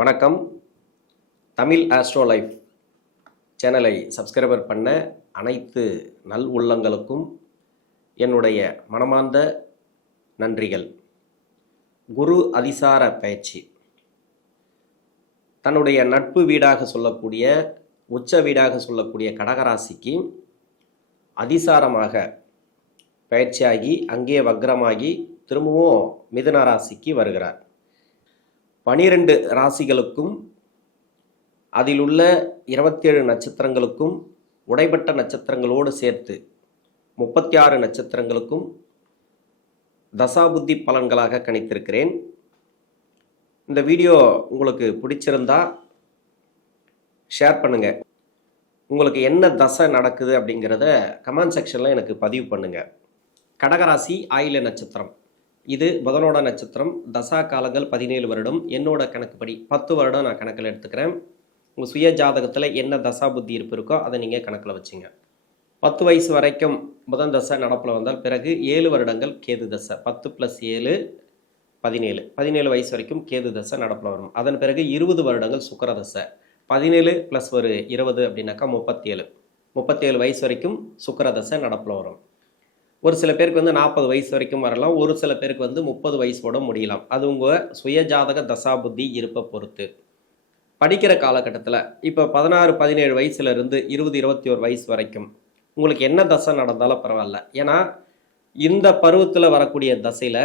வணக்கம். Tamil astro life சேனலை subscriber பண்ண அனைத்து நல் உள்ளங்களுக்கும் என்னுடைய மனமார்ந்த நன்றிகள். குரு அதிசார பயிற்சி தன்னுடைய நட்பு வீடாக சொல்லக்கூடிய உச்ச வீடாக சொல்லக்கூடிய கடகராசிக்கு அதிசாரமாக பயிற்சியாகி அங்கே வக்ரமாகி திரும்பவும் மிதுன ராசிக்கு வருகிறார். 12 ராசிகளுக்கும் அதில் உள்ள 27 நட்சத்திரங்களுக்கும் உடைபட்ட நட்சத்திரங்களோடு சேர்த்து 36 நட்சத்திரங்களுக்கும் தசாபுத்தி பலன்களாக கணித்திருக்கிறேன். இந்த வீடியோ உங்களுக்கு பிடிச்சிருந்தா ஷேர் பண்ணுங்கள். உங்களுக்கு என்ன தசை நடக்குது அப்படிங்கிறத கமெண்ட் செக்ஷனில் எனக்கு பதிவு பண்ணுங்கள். கடகராசி ஆயில்ய நட்சத்திரம், இது புதனோட நட்சத்திரம். தசா காலங்கள் 17 வருடம். என்னோட கணக்குப்படி 10 வருடம் நான் கணக்கில் எடுத்துக்கிறேன். உங்கள் சுய ஜாதகத்தில் என்ன தசா புத்தி இருப்பு இருக்கோ அதை நீங்கள் கணக்கில் வச்சுங்க. 10 வயசு வரைக்கும் புதன் தசை நடப்பில் வந்தால் பிறகு 7 வருடங்கள் கேது தசை. 10 + 7 17. 17 வயசு வரைக்கும் கேது தசை நடப்பில் வரும். அதன் பிறகு 20 வருடங்கள் சுக்கிர தசை. 17 + ஒரு 20 அப்படின்னாக்கா 37. 37 வயசு வரைக்கும் சுக்கிர தசை நடப்பில் வரும். ஒரு சில பேருக்கு 40 வயசு வரைக்கும் வரலாம். ஒரு சில பேருக்கு 30 வயசோட முடியலாம். அது உங்கள் சுயஜாதக தசா புத்தி இருப்பை பொறுத்து. படிக்கிற காலகட்டத்தில் இப்போ 16 17 வயசுலேருந்து 20 21 வயசு வரைக்கும் உங்களுக்கு என்ன தசை நடந்தாலும் பரவாயில்ல. ஏன்னா இந்த பருவத்தில் வரக்கூடிய தசையில்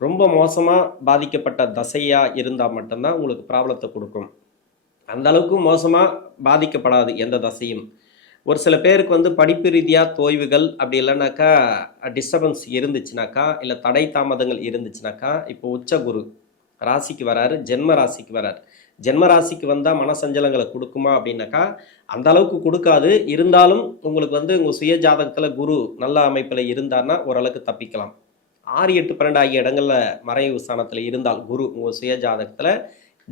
ரொம்ப மோசமாக பாதிக்கப்பட்ட தசையாக இருந்தால் மட்டும்தான் உங்களுக்கு ப்ராப்ளத்தை கொடுக்கும். அந்த அளவுக்கு மோசமாக பாதிக்கப்படாது எந்த தசையும். ஒரு சில பேருக்கு படிப்பு ரீதியாக தோய்வுகள் அப்படி இல்லைனாக்கா டிஸ்டர்பன்ஸ் இருந்துச்சுனாக்கா, இல்லை தடை தாமதங்கள் இருந்துச்சுனாக்கா, இப்போ உச்ச குரு ராசிக்கு வராரு, ஜென்ம ராசிக்கு வராரு. ஜென்ம ராசிக்கு வந்தால் மனசஞ்சலங்களை கொடுக்குமா அப்படின்னாக்கா அந்த அளவுக்கு கொடுக்காது. இருந்தாலும் உங்களுக்கு உங்கள் சுய ஜாதகத்தில் குரு நல்ல அமைப்பில் இருந்தார்னா ஓரளவுக்கு தப்பிக்கலாம். 6 8 12 ஆகிய இடங்களில் மறைவு ஸ்தானத்தில் இருந்தால் குரு உங்கள் சுய ஜாதகத்தில்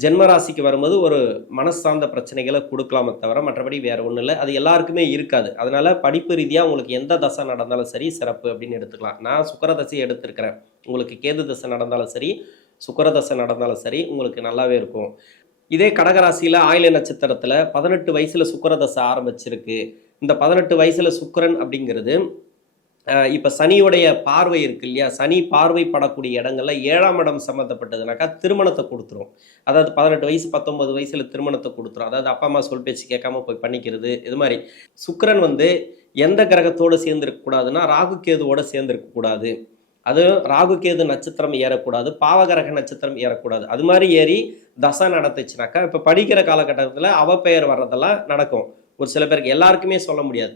ஜென்மராசிக்கு வரும்போது ஒரு மனசார்ந்த பிரச்சனைகளை கொடுக்கலாமே தவிர மற்றபடி வேறு ஒன்றும் இல்லை. அது எல்லாருக்குமே இருக்காது. அதனால் படிப்பு ரீதியாக உங்களுக்கு எந்த தசை நடந்தாலும் சரி சிறப்பு அப்படின்னு எடுத்துக்கலாம். நான் சுக்கிர தசையை எடுத்திருக்கிறேன். உங்களுக்கு கேது தசை நடந்தாலும் சரி, சுக்கிர தசை நடந்தாலும் சரி உங்களுக்கு நல்லாவே இருக்கும். இதே கடகராசியில் ஆயில்ய நட்சத்திரத்தில் 18 வயசில் சுக்கிர தசை ஆரம்பிச்சிருக்கு. இந்த 18 வயசில் சுக்கிரன் அப்படிங்கிறது இப்போ சனியுடைய பார்வை இருக்கு இல்லையா, சனி பார்வைப்படக்கூடிய இடங்கள்ல 7ஆம் இடம் சம்மந்தப்பட்டதுனாக்கா திருமணத்தை கொடுத்துரும். அதாவது 18 வயசு 19 வயசுல திருமணத்தை கொடுத்துரும். அதாவது அப்பா அம்மா சொல் பேச்சு கேட்காம போய் பண்ணிக்கிறது. இது மாதிரி சுக்கிரன் எந்த கிரகத்தோடு சேர்ந்துருக்கக்கூடாதுன்னா ராகு கேதுவோட சேர்ந்துருக்கக்கூடாது. அது ராகு கேது நட்சத்திரம் ஏறக்கூடாது, பாவகிரக நட்சத்திரம் ஏறக்கூடாது. அது மாதிரி ஏறி தசை நடத்துச்சுனாக்கா இப்போ படிக்கிற காலகட்டத்தில் அவப்பெயர் வர்றதெல்லாம் நடக்கும். ஒரு சில பேருக்கு, எல்லாருக்குமே சொல்ல முடியாது,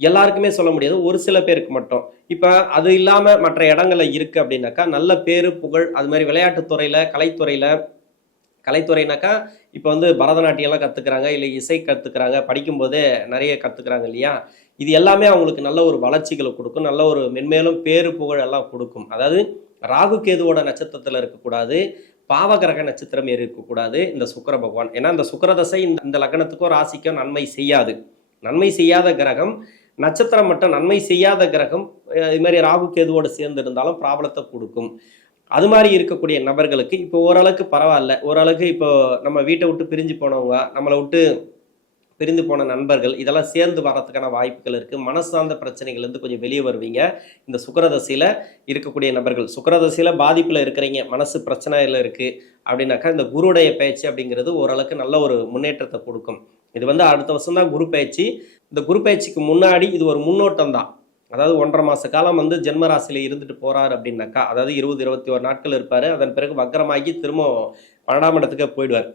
எல்லாருக்குமே சொல்ல முடியாது, ஒரு சில பேருக்கு மட்டும். இப்போ அது இல்லாமல் மற்ற இடங்களில் இருக்குது அப்படின்னாக்கா நல்ல பேரு புகழ், அது மாதிரி விளையாட்டுத்துறையில் கலைத்துறைனாக்கா இப்போ பரதநாட்டியம்லாம் கற்றுக்குறாங்க, இல்லை இசை கற்றுக்குறாங்க, படிக்கும்போதே நிறைய கற்றுக்குறாங்க இல்லையா. இது எல்லாமே அவங்களுக்கு நல்ல ஒரு வளர்ச்சிகளை கொடுக்கும், நல்ல ஒரு மென்மேலும் பேரு புகழ் எல்லாம் கொடுக்கும். அதாவது ராகு கேதுவோட நட்சத்திரத்தில் இருக்கக்கூடாது, பாவகிரக நட்சத்திரம் இருக்கக்கூடாது இந்த சுக்கிர பகவான். ஏன்னா இந்த சுக்கிர தசை இந்த லக்னத்துக்கோ ராசிக்கோ நன்மை செய்யாது. நன்மை செய்யாத கிரகம், நட்சத்திரம் மட்டும் நன்மை செய்யாத கிரகம் இது மாதிரி ராகு கேதுவோடு சேர்ந்து இருந்தாலும் ப்ராப்ளத்தை கொடுக்கும். அது மாதிரி இருக்கக்கூடிய நபர்களுக்கு இப்போ ஓரளவுக்கு பரவாயில்ல. ஓரளவுக்கு இப்போ நம்ம வீட்டை விட்டு பிரிஞ்சு போனவங்க, நம்மளை விட்டு பிரிந்து போன நண்பர்கள், இதெல்லாம் சேர்ந்து வர்றதுக்கான வாய்ப்புகள் இருக்குது. மனசார்ந்த பிரச்சனைகள்லேருந்து கொஞ்சம் வெளியே வருவீங்க இந்த சுக்கிரதசையில் இருக்கக்கூடிய நபர்கள். சுக்கிரதசையில் பாதிப்பில் இருக்கிறீங்க, மனசு பிரச்சனையில் இருக்குது அப்படின்னாக்கா இந்த குருடைய பயிற்சி அப்படிங்கிறது ஓரளவுக்கு நல்ல ஒரு முன்னேற்றத்தை கொடுக்கும். இது அடுத்த வருஷம் தான் குரு பயிற்சி. இந்த குரு பயிற்சிக்கு முன்னாடி இது ஒரு முன்னோட்டம் தான். அதாவது 1.5 மாத காலம் ஜென்மராசியில் இருந்துட்டு போகிறார் அப்படின்னாக்கா, அதாவது 20 21 நாட்கள் இருப்பார். அதன் பிறகு வக்ரமாகி திரும்ப 12ஆம் இடத்துக்கு போயிடுவார்.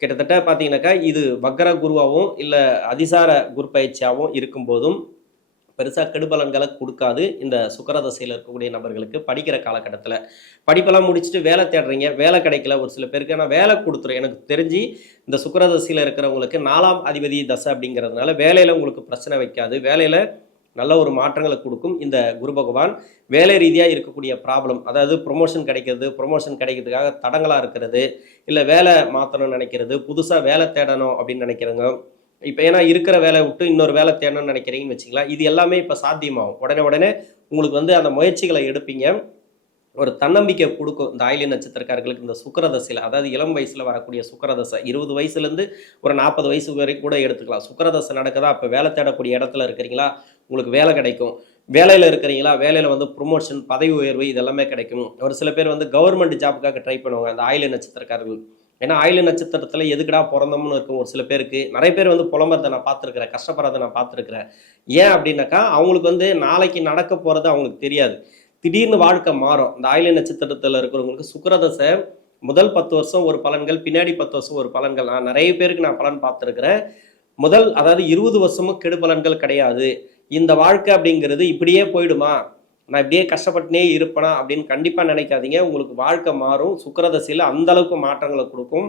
கிட்டத்தட்ட பார்த்தீங்கன்னாக்கா இது வக்ர குருவாகவும் இல்லை அதிசார குரு பயிற்சியாகவும் இருக்கும்போதும் பெருசாக கெடுபலன்களை கொடுக்காது இந்த சுக்கிரதசையில் இருக்கக்கூடிய நபர்களுக்கு. படிக்கிற காலகட்டத்தில் படிப்பெல்லாம் முடிச்சுட்டு வேலை தேடுறீங்க, வேலை கிடைக்கல ஒரு சில பேருக்கு, ஆனால் வேலை கொடுத்துரும். எனக்கு தெரிஞ்சு இந்த சுக்கிரதசையில் இருக்கிறவங்களுக்கு 4ஆம் அதிபதி தசை அப்படிங்கிறதுனால வேலையில் உங்களுக்கு பிரச்சனை வைக்காது, வேலையில் நல்ல ஒரு மாற்றங்களை கொடுக்கும் இந்த குரு பகவான். வேலை ரீதியாக இருக்கக்கூடிய ப்ராப்ளம், அதாவது ப்ரொமோஷன் கிடைக்கிறதுக்காக தடங்களாக இருக்கிறது, இல்லை வேலை மாற்றணும்னு நினைக்கிறது, புதுசாக வேலை தேடணும் அப்படின்னு நினைக்கிறவங்க, இப்போ ஏன்னா இருக்கிற வேலையை விட்டு இன்னொரு வேலை தேடணும்னு நினைக்கிறீங்கன்னு வச்சுக்கலாம், இது எல்லாமே இப்போ சாத்தியமாகும். உடனே உங்களுக்கு அந்த முயற்சிகளை எடுப்பீங்க. ஒரு தன்னம்பிக்கை கொடுக்கும் இந்த ஆயில்ய நட்சத்திரக்காரர்களுக்கு இந்த சுக்கிர தசையில். அதாவது இளம் வயசில் வரக்கூடிய சுக்கிர தசை 20 வயசுலேருந்து ஒரு 40 வயசு வரைக்கும் கூட எடுத்துக்கலாம். சுக்கிர தசை நடக்குதா, அப்போ வேலை தேடக்கூடிய இடத்துல இருக்கிறீங்களா, உங்களுக்கு வேலை கிடைக்கும். வேலையில் இருக்கிறீங்களா, வேலையில் வந்து ப்ரொமோஷன், பதவி உயர்வு இதெல்லாமே கிடைக்கும். ஒரு சில பேர் வந்து கவர்மெண்ட் ஜாப்புக்காக ட்ரை பண்ணுவாங்க அந்த ஆயில்ய நட்சத்திரக்காரர்கள். ஏன்னா ஆயில்ய நட்சத்திரத்தில் எதுக்குடா பிறந்தோம்னு இருக்கும் ஒரு சில பேருக்கு. நிறைய பேர் வந்து புலம்புறதை நான் பார்த்துருக்கிறேன், கஷ்டப்படுறதை நான் பார்த்துருக்கிறேன். ஏன் அப்படின்னாக்கா அவங்களுக்கு வந்து நாளைக்கு நடக்க போகிறது அவங்களுக்கு தெரியாது. திடீர்னு வாழ்க்கை மாறும். இந்த ஆயில்ய நட்சத்திரத்தில் இருக்கிறவங்களுக்கு சுக்கிரதசை முதல் 10 வருஷம் ஒரு பலன்கள், பின்னாடி 10 வருஷம் ஒரு பலன்கள். நான் நிறைய பேருக்கு நான் பலன் பார்த்துருக்கிறேன். அதாவது 20 வருஷமும் கெடு பலன்கள் கிடையாது. இந்த வாழ்க்கை அப்படிங்கிறது இப்படியே போயிடுமா, நான் இப்படியே கஷ்டப்பட்டுனே இருப்பேனா அப்படின்னு கண்டிப்பாக நினைக்காதீங்க. உங்களுக்கு வாழ்க்கை மாறும். சுக்கிரதசையில் அந்த அளவுக்கு மாற்றங்களை கொடுக்கும்,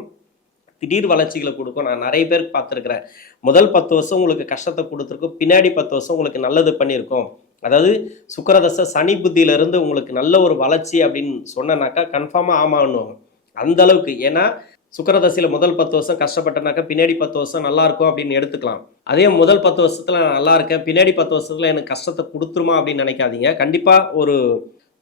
திடீர் வளர்ச்சிகளை கொடுக்கும். நான் நிறைய பேருக்கு பார்த்துருக்கிறேன். முதல் 10 வருஷம் உங்களுக்கு கஷ்டத்தை கொடுத்துருக்கும், பின்னாடி 10 வருஷம் உங்களுக்கு நல்லது பண்ணியிருக்கோம். அதாவது சுக்கிரதசை சனி புத்தியிலிருந்து உங்களுக்கு நல்ல ஒரு வளர்ச்சி அப்படின்னு சொன்னனாக்கா கன்ஃபார்மாக ஆமான்னுவாங்க அந்த அளவுக்கு. ஏன்னா சுக்கிரதசையில் முதல் 10 வருஷம் கஷ்டப்பட்டனாக்கா பின்னாடி 10 வருஷம் நல்லா இருக்கும் அப்படின்னு எடுத்துக்கலாம். அதே முதல் 10 வருஷத்துல நான் நல்லா இருக்கேன், பின்னாடி 10 வருஷத்துல எனக்கு கஷ்டத்தை கொடுத்துருமா அப்படின்னு நினைக்காதீங்க. கண்டிப்பாக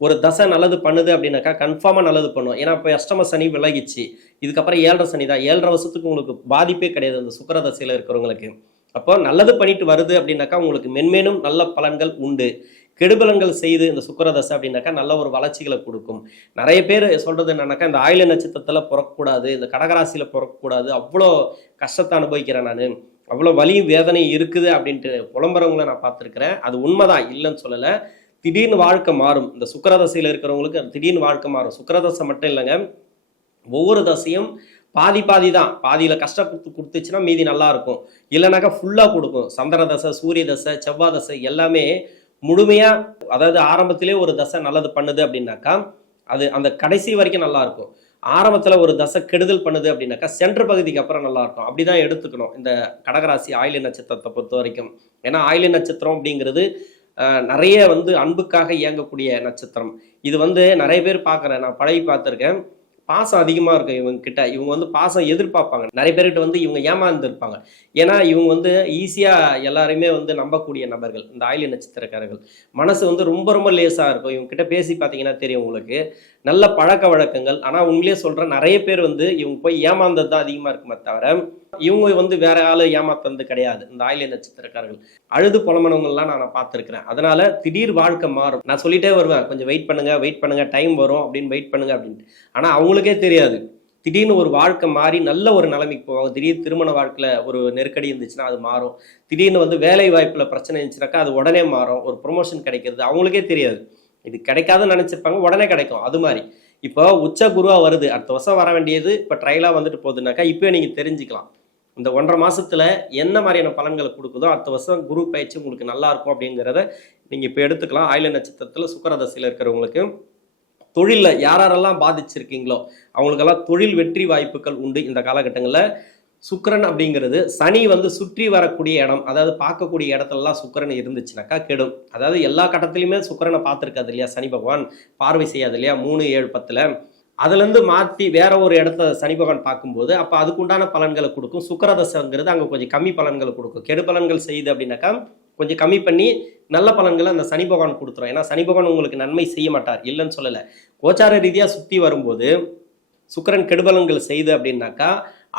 ஒரு தசை நல்லது பண்ணுது அப்படின்னாக்கா கன்ஃபார்மாக நல்லது பண்ணும். ஏன்னா இப்போ அஷ்டம சனி விலகிச்சு, இதுக்கப்புறம் 7.5 சனி தான். 7.5 வருஷத்துக்கு உங்களுக்கு பாதிப்பே கிடையாது அந்த சுக்கிரதசையில் இருக்கிறவங்களுக்கு. அப்போ நல்லது பண்ணிட்டு வருது அப்படின்னாக்கா உங்களுக்கு மென்மேலும் நல்ல பலன்கள் உண்டு. கெடுபலன்கள் செய்து இந்த சுக்கிரதசை அப்படின்னாக்கா நல்ல ஒரு வளர்ச்சிகளை கொடுக்கும். நிறைய பேர் சொல்றது என்னன்னாக்கா இந்த ஆயில்ய நட்சத்திரத்தில் பிறக்கக்கூடாது, இந்த கடகராசியில் பிறக்கக்கூடாது, அவ்வளோ கஷ்டத்தை அனுபவிக்கிறேன் நான், அவ்வளோ வலி வேதனை இருக்குது அப்படின்ட்டு புலம்புறவங்களை நான் பார்த்துருக்கிறேன். அது உண்மைதான், இல்லைன்னு சொல்லலை. திடீர்னு வாழ்க்கை மாறும். இந்த சுக்கிரதசையில் இருக்கிறவங்களுக்கு திடீர்னு வாழ்க்கை மாறும். சுக்கிரதசை மட்டும் இல்லைங்க, ஒவ்வொரு தசையும் பாதி தான். பாதியில் கஷ்டம் கொடுத்துச்சுன்னா மீதி நல்லா இருக்கும், இல்லைனாக்கா ஃபுல்லாக கொடுக்கும். சந்திர தசை, சூரிய தசை, செவ்வாய் தசை எல்லாமே முழுமையாக, அதாவது ஆரம்பத்திலே ஒரு தசை நல்லது பண்ணுது அப்படின்னாக்கா அது அந்த கடைசி வரைக்கும் நல்லா இருக்கும். ஆரம்பத்தில் ஒரு தசை கெடுதல் பண்ணுது அப்படின்னாக்கா சென்ட்ரு பகுதிக்கு அப்புறம் நல்லா இருக்கும். அப்படி தான் எடுத்துக்கணும் இந்த கடகராசி ஆயில்ய நட்சத்திரத்தை பொறுத்த வரைக்கும். ஏன்னா ஆயில்ய நட்சத்திரம் அப்படிங்கிறது நிறைய வந்து அன்புக்காக இயங்கக்கூடிய நட்சத்திரம். இது வந்து நிறைய பேர் பார்க்குறேன், நான் பழகி பார்த்துருக்கேன். பாசம் அதிகமாக இருக்கும் இவங்க கிட்ட. இவங்க வந்து பாசம் எதிர்பார்ப்பாங்க. நிறைய பேர்கிட்ட வந்து இவங்க ஏமாந்துருப்பாங்க. ஏன்னா இவங்க வந்து ஈஸியாக எல்லாருமே வந்து நம்பக்கூடிய நபர்கள் இந்த ஆயில்ய நட்சத்திரக்காரர்கள். மனசு வந்து ரொம்ப ரொம்ப லேசாக இருக்கும். இவங்க கிட்ட பேசி பார்த்தீங்கன்னா தெரியும் உங்களுக்கு, நல்ல பழக்க வழக்கங்கள். ஆனால் உண்மையிலே சொல்கிறேன், நிறைய பேர் வந்து இவங்க போய் ஏமாந்தது தான் அதிகமாக இருக்குமே தவிர இவங்க வந்து வேற ஆள் ஏமாத்தது கிடையாது. இந்த ஆயில்ய நட்சத்திரக்காரர்கள் அழுது புலம்பனவங்கள்லாம் நான் பார்த்துருக்கிறேன். அதனால திடீர் வாழ்க்கை மாறும். நான் சொல்லிட்டே வருவேன், கொஞ்சம் வெயிட் பண்ணுங்க, டைம் வரும் அப்படின்னு, வெயிட் பண்ணுங்க அப்படின்ட்டு. ஆனால் அவங்களுக்கே தெரியாது, திடீர்னு ஒரு வாழ்க்கை மாறி நல்ல ஒரு நிலைமைக்கு போவாங்க. திடீர் திருமண வாழ்க்கையில் ஒரு நெருக்கடி இருந்துச்சுன்னா அது மாறும். திடீர்னு வந்து வேலை வாய்ப்பில் பிரச்சனை இருந்துச்சுனாக்கா அது உடனே மாறும். ஒரு ப்ரொமோஷன் கிடைக்கிறது அவங்களுக்கே தெரியாது. இது கிடைக்காதுன்னு நினச்சிருப்பாங்க, உடனே கிடைக்கும். அது மாதிரி இப்போ உச்ச குருவாக வருது, அடுத்த வருஷம் வர வேண்டியது இப்போ ட்ரையலாக வந்துட்டு போகுதுனாக்கா இப்போ நீங்கள் தெரிஞ்சுக்கலாம் இந்த 1.5 மாசத்துல என்ன மாதிரியான பலன்களை கொடுக்குதோ அடுத்த வருஷம் குரு பயிற்சி உங்களுக்கு நல்லா இருக்கும் அப்படிங்கிறத நீங்கள் இப்போ எடுத்துக்கலாம். ஆயில்ய நட்சத்திரத்தில் சுக்கிரதசையில் இருக்கிறவங்களுக்கு தொழிலில் யாரெல்லாம் பாதிச்சிருக்கீங்களோ அவங்களுக்கெல்லாம் தொழில் வெற்றி வாய்ப்புகள் உண்டு இந்த காலகட்டங்களில். சுக்கிரன் அப்படிங்கிறது சனி வந்து சுற்றி வரக்கூடிய இடம், அதாவது பார்க்கக்கூடிய இடத்துலலாம் சுக்கிரன் இருந்துச்சுனாக்கா கெடும். அதாவது எல்லா கட்டத்திலையுமே சுக்கிரனை பார்த்துருக்காது இல்லையா சனி பகவான், பார்வை செய்யாது இல்லையா 3, 7, 10. அதுலேருந்து மாற்றி வேற ஒரு இடத்த சனி பகவான் பார்க்கும்போது அப்போ அதுக்குண்டான பலன்களை கொடுக்கும். சுக்கிரதசைங்கிறது அங்கே கொஞ்சம் கம்மி பலன்களை கொடுக்கும். கெடு பலன்கள் செய்யுது அப்படின்னாக்கா கொஞ்சம் கம்மி பண்ணி நல்ல பலன்களை அந்த சனி பகவான் கொடுத்துரும். ஏன்னா சனி பகவான் உங்களுக்கு நன்மை செய்ய மாட்டார், இல்லைன்னு சொல்லலை. கோச்சார ரீதியாக சுற்றி வரும்போது சுக்கிரன் கெடுபலன்கள் செய்து அப்படின்னாக்கா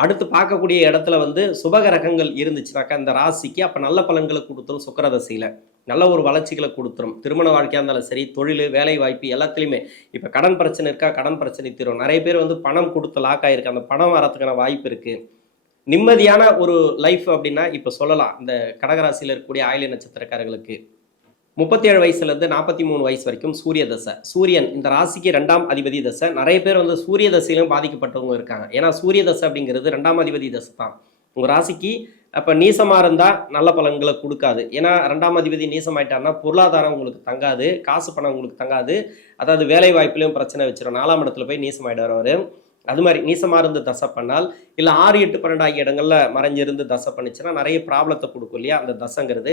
அடுத்து பார்க்கக்கூடிய இடத்துல வந்து சுபகிரகங்கள் இருந்துச்சுனாக்கா இந்த ராசிக்கு அப்போ நல்ல பலன்களை கொடுத்துரும். சுக்கிரதசையில் நல்ல ஒரு வளர்ச்சிகளை கொடுத்துரும். திருமண வாழ்க்கையாக இருந்தாலும் சரி, தொழில், வேலை வாய்ப்பு எல்லாத்துலேயுமே. இப்போ கடன் பிரச்சனை இருக்கா, கடன் பிரச்சனை தீரும். நிறைய பேர் வந்து பணம் கொடுத்து லாக் ஆகிருக்கு, அந்த பணம் வரத்துக்கான வாய்ப்பு இருக்குது. நிம்மதியான ஒரு லைஃப் அப்படின்னா இப்போ சொல்லலாம் இந்த கடகராசியில் இருக்கக்கூடிய ஆயில்ய நட்சத்திரக்காரர்களுக்கு. 37 வயசுலேருந்து 43 வயசு வரைக்கும் சூரிய தசை. சூரியன் இந்த ராசிக்கு 2ஆம் அதிபதி தசை. நிறைய பேர் வந்து சூரிய தசையிலும் பாதிக்கப்பட்டவங்க இருக்காங்க. ஏன்னா சூரிய தசை அப்படிங்கிறது 2ஆம் அதிபதி தசை தான். உங்கள் ராசிக்கு அப்போ நீசமாக இருந்தால் நல்ல பலன்களை கொடுக்காது. ஏன்னா 2ஆம் அதிபதி நீசமாயிட்டார்னா பொருளாதாரம் உங்களுக்கு தங்காது, காசு பணம் உங்களுக்கு தங்காது. அதாவது வேலை வாய்ப்புலையும் பிரச்சனை வச்சிடும். 4ஆம் இடத்துல போய் நீசமாயிடுவார் அவர். அது மாதிரி நீசமாக இருந்து தசை பண்ணால், இல்லை 6, 8, 12 ஆகிய இடங்களில் மறைஞ்சிருந்து தசை பண்ணிச்சுன்னா நிறைய ப்ராப்ளத்தை கொடுக்கும் இல்லையா அந்த தசைங்கிறது.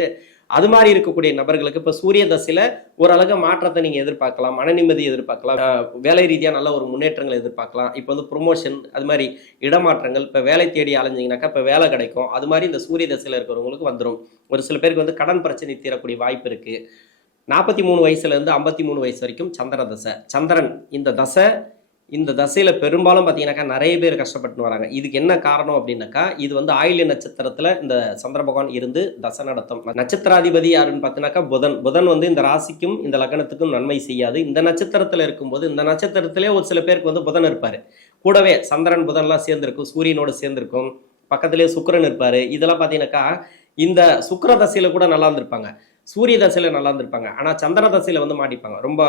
அது மாதிரி இருக்கக்கூடிய நபர்களுக்கு இப்போ சூரிய தசையில் ஓரளவு மாற்றத்தை நீங்கள் எதிர்பார்க்கலாம், மன நிம்மதி எதிர்பார்க்கலாம், வேலை ரீதியாக நல்ல ஒரு முன்னேற்றங்களை எதிர்பார்க்கலாம். இப்போ வந்து ப்ரொமோஷன், அது மாதிரி இடமாற்றங்கள், இப்போ வேலை தேடி அலைஞ்சிங்கனாக்கா இப்போ வேலை கிடைக்கும். அது மாதிரி இந்த சூரிய தசையில் இருக்கிறவங்களுக்கு வந்துடும். ஒரு சில பேருக்கு வந்து கடன் பிரச்சனை தீரக்கூடிய வாய்ப்பு இருக்குது. 43 வயசுலேருந்து 53 வயசு வரைக்கும் சந்திர தசை. சந்திரன் இந்த தசையில் பெரும்பாலும் பார்த்தீங்கன்னாக்கா நிறைய பேர் கஷ்டப்பட்டு வராங்க. இதுக்கு என்ன காரணம் அப்படின்னாக்கா, இது வந்து ஆயில்ய நட்சத்திரத்தில் இந்த சந்திர பகவான் இருந்து தசை நடத்தும். நட்சத்திராதிபதி யாருன்னு பார்த்தீங்கன்னாக்கா புதன் வந்து இந்த ராசிக்கும் இந்த லக்னத்துக்கும் நன்மை செய்யாது. இந்த நட்சத்திரத்தில் இருக்கும்போது இந்த நட்சத்திரத்திலே ஒரு சில பேருக்கு வந்து புதன் இருப்பார், கூடவே சந்திரன் புதன்லாம் சேர்ந்துருக்கும், சூரியனோடு சேர்ந்துருக்கும், பக்கத்திலே சுக்கிரன் இருப்பார். இதெல்லாம் பார்த்தீங்கன்னாக்கா இந்த சுக்கிர தசையில் கூட நல்லா இருந்திருப்பாங்க, சூரிய தசையில் நல்லா இருந்திருப்பாங்க. ஆனால் சந்திர தசையில் வந்து மாட்டிப்பாங்க. ரொம்ப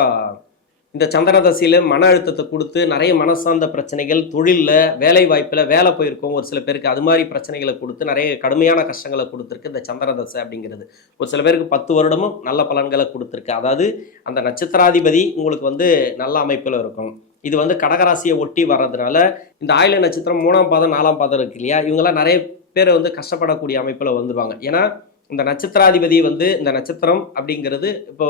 இந்த சந்திர தசையில் மன அழுத்தத்தை கொடுத்து நிறைய மனசார்ந்த பிரச்சனைகள், தொழிலில் வேலை வாய்ப்பில் வேலை போயிருக்கும் ஒரு சில பேருக்கு, அது மாதிரி பிரச்சனைகளை கொடுத்து நிறைய கடுமையான கஷ்டங்களை கொடுத்துருக்கு இந்த சந்திர தசை அப்படிங்கிறது. ஒரு சில பேருக்கு 10 வருடமும் நல்ல பலன்களை கொடுத்துருக்கு. அதாவது அந்த நட்சத்திராதிபதி உங்களுக்கு வந்து நல்ல அமைப்பில் இருக்கும். இது வந்து கடகராசியை ஒட்டி வர்றதுனால இந்த ஆயில்ய நட்சத்திரம் 3ஆம் பாதம் 4ஆம் பாதம் இருக்கு இல்லையா, இவங்கெல்லாம் நிறைய பேர் வந்து கஷ்டப்படக்கூடிய அமைப்பில் வந்துடுவாங்க. ஏன்னா இந்த நட்சத்திராதிபதி வந்து இந்த நட்சத்திரம் அப்படிங்கிறது இப்போ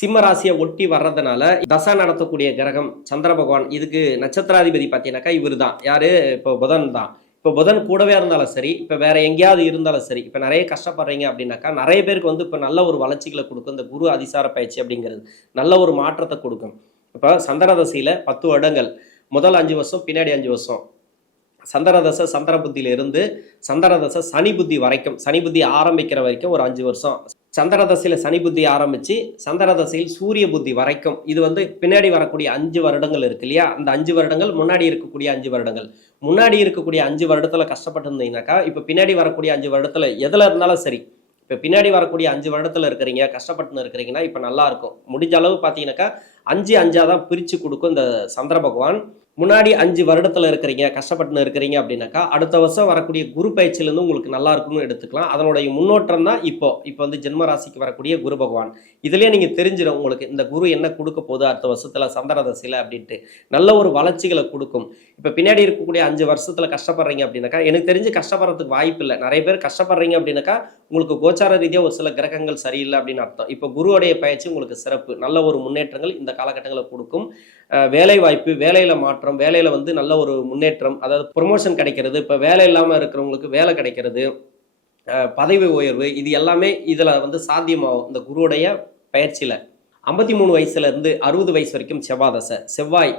சிம்ம ராசியை ஒட்டி வர்றதுனால தசை நடத்தக்கூடிய கிரகம் சந்திர பகவான். இதுக்கு நட்சத்திராதிபதி பார்த்தீங்கன்னாக்கா இவர் தான், யாரு, இப்போ புதன் தான். இப்போ புதன் கூடவே இருந்தாலும் சரி, இப்போ வேற எங்கேயாவது இருந்தாலும் சரி, இப்போ நிறைய கஷ்டப்படுறீங்க அப்படின்னாக்கா நிறைய பேருக்கு வந்து இப்போ நல்ல ஒரு வளர்ச்சிகளை கொடுக்கும். இந்த குரு அதிசார பயிற்சி அப்படிங்கிறது நல்ல ஒரு மாற்றத்தை கொடுக்கும். இப்போ சந்திர தசையில் 10 வருடங்கள், முதல் 5 வருஷம், பின்னாடி 5 வருஷம் சந்திரதசை சந்திர புத்தியில இருந்து சந்திரதசை சனி புத்தி வரைக்கும், சனி புத்தி ஆரம்பிக்கிற வரைக்கும் ஒரு 5 வருஷம், சந்திரதசையில் சனி புத்தி ஆரம்பித்து சந்திரதசையில் சூரிய புத்தி வரைக்கும், இது வந்து பின்னாடி வரக்கூடிய 5 வருடங்கள் இருக்கு இல்லையா, அந்த 5 வருடங்கள் முன்னாடி இருக்கக்கூடிய 5 வருடங்கள், முன்னாடி இருக்கக்கூடிய 5 வருடத்தில் கஷ்டப்பட்டு இருந்தீங்கன்னாக்கா இப்போ பின்னாடி வரக்கூடிய 5 வருடத்தில் எதில் இருந்தாலும் சரி, இப்போ பின்னாடி வரக்கூடிய 5 வருடத்தில் இருக்கிறீங்க, கஷ்டப்பட்டுன்னு இருக்கிறீங்கன்னா இப்போ நல்லா இருக்கும். முடிஞ்ச அளவு பார்த்தீங்கன்னாக்கா 5 தான் பிரித்து கொடுக்கும் இந்த சந்திர பகவான். முன்னாடி 5 வருடத்தில் இருக்கிறீங்க, கஷ்டப்பட்டுன்னு இருக்கிறீங்க அப்படின்னாக்கா அடுத்த வருஷம் வரக்கூடிய குரு பயிற்சியிலேருந்து உங்களுக்கு நல்லா இருக்கும்னு எடுத்துக்கலாம். அதனுடைய முன்னோட்டம் தான் இப்போ வந்து ஜென்ம ராசிக்கு வரக்கூடிய குரு பகவான். இதுலேயே நீங்கள் தெரிஞ்சிடும் உங்களுக்கு இந்த குரு என்ன கொடுக்க போகுது அடுத்த வருஷத்தில் சந்திர தசையில் அப்படின்ட்டு. நல்ல ஒரு வளர்ச்சிகளை கொடுக்கும். இப்போ பின்னாடி இருக்கக்கூடிய 5 வருஷத்தில் கஷ்டப்படுறீங்க அப்படின்னாக்கா எனக்கு தெரிஞ்சு கஷ்டப்படுறதுக்கு வாய்ப்பு இல்லை. நிறைய பேர் கஷ்டப்படுறீங்க அப்படின்னாக்கா உங்களுக்கு கோச்சார ரீதியாக ஒரு சில கிரகங்கள் சரியில்லை அப்படின்னு அர்த்தம். இப்போ குருவுடைய பயிற்சி உங்களுக்கு சிறப்பு, நல்ல ஒரு முன்னேற்றங்கள் இந்த காலகட்டங்களை கொடுக்கும். வேலை வாய்ப்பு, வேலையில் மாற்றம், வேலையில் வந்து நல்ல ஒரு முன்னேற்றம், அதாவது ப்ரொமோஷன் கிடைக்கிறது, இப்போ வேலை இல்லாமல் இருக்கிறவங்களுக்கு வேலை கிடைக்கிறது, பதவி உயர்வு, இது எல்லாமே இதில் வந்து சாத்தியமாகும் இந்த குருவுடைய பயிற்சியில். 53 வயசுலேருந்து 60 வயசு வரைக்கும் செவ்வாதசை. செவ்வாய்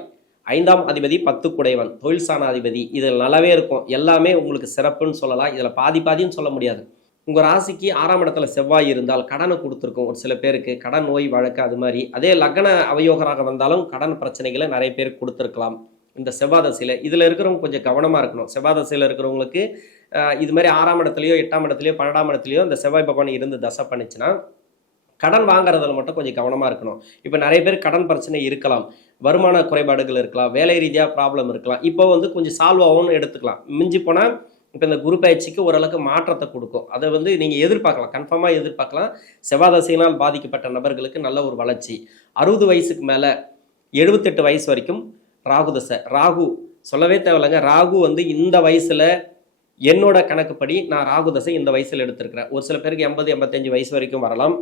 5ஆம் அதிபதி 10 குடைவன், தொழில் ஸ்தானாதிபதி, இதில் நல்லாவே இருக்கும். எல்லாமே உங்களுக்கு சிறப்புன்னு சொல்லலாம். இதில் பாதின்னு சொல்ல முடியாது. உங்கள் ராசிக்கு 6ஆம் இடத்துல செவ்வாய் இருந்தால் கடனை கொடுத்துருக்கும் ஒரு சில பேருக்கு, கடன் நோய் வழக்கு அது மாதிரி. அதே லக்ன அவயோகராக வந்தாலும் கடன் பிரச்சனைகளை நிறைய பேருக்கு கொடுத்துருக்கலாம் இந்த செவ்வாதசையில். இதில் இருக்கிறவங்க கொஞ்சம் கவனமாக இருக்கணும். செவ்வாதசையில் இருக்கிறவங்களுக்கு இது மாதிரி 6ஆம் இடத்துலையோ 8ஆம் இடத்துலையோ 12ஆம் இடத்துலையோ இந்த செவ்வாய் பகவான் இருந்து தசை பண்ணிச்சுன்னா கடன் வாங்குறதுல மட்டும் கொஞ்சம் கவனமாக இருக்கணும். இப்போ நிறைய பேர் கடன் பிரச்சனை இருக்கலாம், வருமான குறைபாடுகள் இருக்கலாம், வேலை ரீதியாக ப்ராப்ளம் இருக்கலாம். இப்போ வந்து கொஞ்சம் சால்வ் ஆகும்னு எடுத்துக்கலாம். மிஞ்சி போனால் இப்போ இந்த குரு பயிற்சிக்கு ஓரளவுக்கு மாற்றத்தை கொடுக்கும். அதை வந்து நீங்கள் எதிர்பார்க்கலாம், கன்ஃபார்மாக எதிர்பார்க்கலாம். செவ்வாதசையினால் பாதிக்கப்பட்ட நபர்களுக்கு நல்ல ஒரு வளர்ச்சி. 60 வயசுக்கு மேலே 78 வயசு வரைக்கும் ராகு தசை. ராகு சொல்லவே தேவையில்லைங்க. ராகு வந்து இந்த வயசில் என்னோட கணக்குப்படி நான் ராகு தசை இந்த வயசில் எடுத்திருக்கிறேன். ஒரு சில பேருக்கு 80-85 வயசு வரைக்கும் வரலாம்,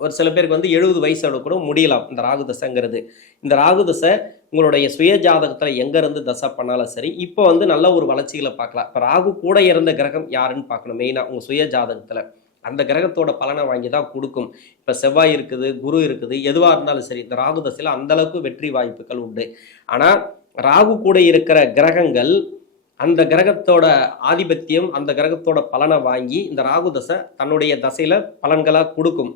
ஒரு சில பேருக்கு வந்து 70 வயசோட கூட முடியலாம் இந்த ராகு தசைங்கிறது. இந்த ராகு தசை உங்களுடைய சுய ஜாதகத்தில் எங்கேருந்து தசை பண்ணாலும் சரி இப்போ வந்து நல்ல ஒரு வளர்ச்சிகளை பார்க்கலாம். இப்போ ராகு கூட இருந்த கிரகம் யாருன்னு பார்க்கணும். மெயினாக உங்கள் சுய ஜாதகத்தில் அந்த கிரகத்தோட பலனை வாங்கி தான் கொடுக்கும். இப்போ செவ்வாய் இருக்குது, குரு இருக்குது, எதுவாக இருந்தாலும் சரி இந்த ராகு தசையில் அந்தளவுக்கு வெற்றி வாய்ப்புகள் உண்டு. ஆனால் ராகு கூட இருக்கிற கிரகங்கள் அந்த கிரகத்தோட ஆதிபத்தியம், அந்த கிரகத்தோட பலனை வாங்கி இந்த ராகு தசை தன்னுடைய தசையில் பலன்களாக கொடுக்கும்.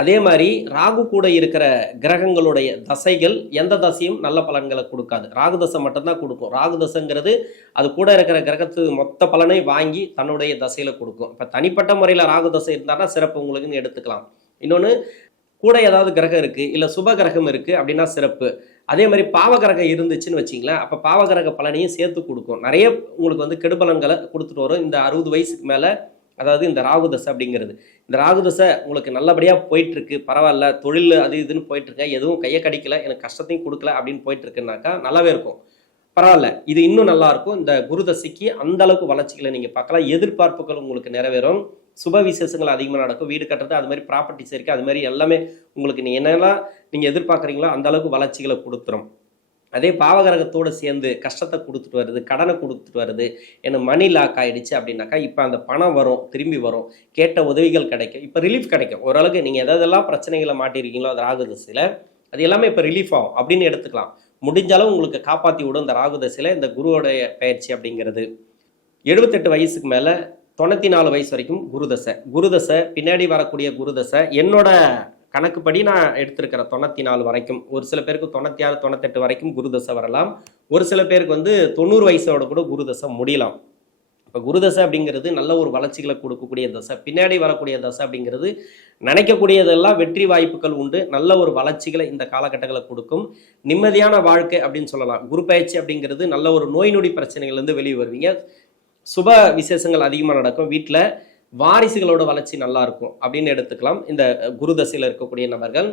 அதே மாதிரி ராகு கூட இருக்கிற கிரகங்களுடைய தசைகள் எந்த தசையும் நல்ல பலன்களை கொடுக்காது, ராகு தசை மட்டும்தான் கொடுக்கும். ராகு தசைங்கிறது அது கூட இருக்கிற கிரகத்து மொத்த பலனை வாங்கி தன்னுடைய தசையில் கொடுக்கும். இப்போ தனிப்பட்ட முறையில் ராகு தசை இருந்தால்னா சிறப்பு உங்களுக்குன்னு எடுத்துக்கலாம். இன்னொன்று, கூட ஏதாவது கிரகம் இருக்குது இல்லை சுப கிரகம் இருக்குது அப்படின்னா சிறப்பு. அதே மாதிரி பாவகிரகம் இருந்துச்சுன்னு வச்சிங்களேன், அப்போ பாவகிரக பலனையும் சேர்த்து கொடுக்கும். நிறைய உங்களுக்கு வந்து கெடுபலன்களை கொடுத்துட்டு வரும் இந்த 60 வயசுக்கு மேலே. அதாவது இந்த ராகு தசை அப்படிங்கிறது, இந்த ராகு தசை உங்களுக்கு நல்லபடியாக போயிட்டுருக்கு, பரவாயில்ல, தொழில் அது இதுன்னு போயிட்டுருக்க, எதுவும் கையை கடிக்கல, எனக்கு கஷ்டத்தையும் கொடுக்கல அப்படின்னு போயிட்டுருக்குனாக்கா நல்லாவே இருக்கும். பரவாயில்ல, இது இன்னும் நல்லாயிருக்கும். இந்த குரு தசைக்கு அந்த அளவுக்கு வளர்ச்சிகளை நீங்கள் பார்க்கலாம். எதிர்பார்ப்புகள் உங்களுக்கு நிறைவேறும், சுப விசேஷங்கள் அதிகமாக நடக்கும், வீடு கட்டுறது, அது மாதிரி ப்ராப்பர்ட்டிஸ் இருக்குது, அது மாதிரி எல்லாமே உங்களுக்கு நீங்கள் என்னெல்லாம் நீங்கள் எதிர்பார்க்குறீங்களோ அந்த அளவுக்கு வளர்ச்சிகளை கொடுத்துரும். அதே பாவகிரகத்தோடு சேர்ந்து கஷ்டத்தை கொடுத்துட்டு வருது, கடனை கொடுத்துட்டு வருது, எனக்கு மணி லாக் ஆகிடுச்சு அப்படின்னாக்கா இப்போ அந்த பணம் வரும், திரும்பி வரும், கேட்ட உதவிகள் கிடைக்கும், இப்போ ரிலீஃப் கிடைக்கும். ஓரளவுக்கு நீங்கள் எதெல்லாம் பிரச்சனைகளை மாட்டிருக்கீங்களோ அது ராகு தசையில் அது எல்லாமே இப்போ ரிலீஃப் ஆகும் அப்படின்னு எடுத்துக்கலாம். முடிஞ்சாலும் உங்களுக்கு காப்பாற்றி விடும் இந்த ராகு தசையில் இந்த குருவோடைய பயிற்சி அப்படிங்கிறது. 78 வயசுக்கு மேலே 94 வயசு வரைக்கும் குருதசை பின்னாடி வரக்கூடிய குருதசை என்னோட கணக்குப்படி நான் எடுத்திருக்கிறேன் 94 வரைக்கும். ஒரு சில பேருக்கு 96 98 வரைக்கும் குருதசை வரலாம். ஒரு சில பேருக்கு 90 வயசோட கூட குருதசை முடியலாம். இப்போ குருதசை அப்படிங்கிறது நல்ல ஒரு வளர்ச்சிகளை கொடுக்கக்கூடிய தசை. பின்னாடி வரக்கூடிய தசை அப்படிங்கிறது நினைக்கக்கூடியதெல்லாம் வெற்றி வாய்ப்புகள் உண்டு, நல்ல ஒரு வளர்ச்சிகளை இந்த காலகட்டங்களை கொடுக்கும், நிம்மதியான வாழ்க்கை அப்படின்னு சொல்லலாம். குரு பயிற்சி அப்படிங்கிறது நல்ல ஒரு நோய் நொடி பிரச்சனைகள்லேருந்து வெளியே வருவீங்க, சுப விசேஷங்கள் அதிகமாக நடக்கும், வீட்டில் வாரிசுகளோட வளர்ச்சி நல்லா இருக்கும் அப்படின்னு எடுத்துக்கலாம். இந்த குரு தசையில் இருக்கக்கூடிய நபர்கள்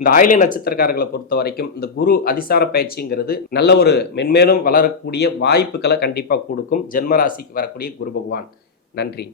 இந்த ஆயில்ய நட்சத்திரக்காரர்களை பொறுத்த வரைக்கும் இந்த குரு அதிசார பயிற்சிங்கிறது நல்ல ஒரு மென்மேலும் வளரக்கூடிய வாய்ப்புகளை கண்டிப்பாக கொடுக்கும். ஜென்மராசிக்கு வரக்கூடிய குரு பகவான். நன்றி.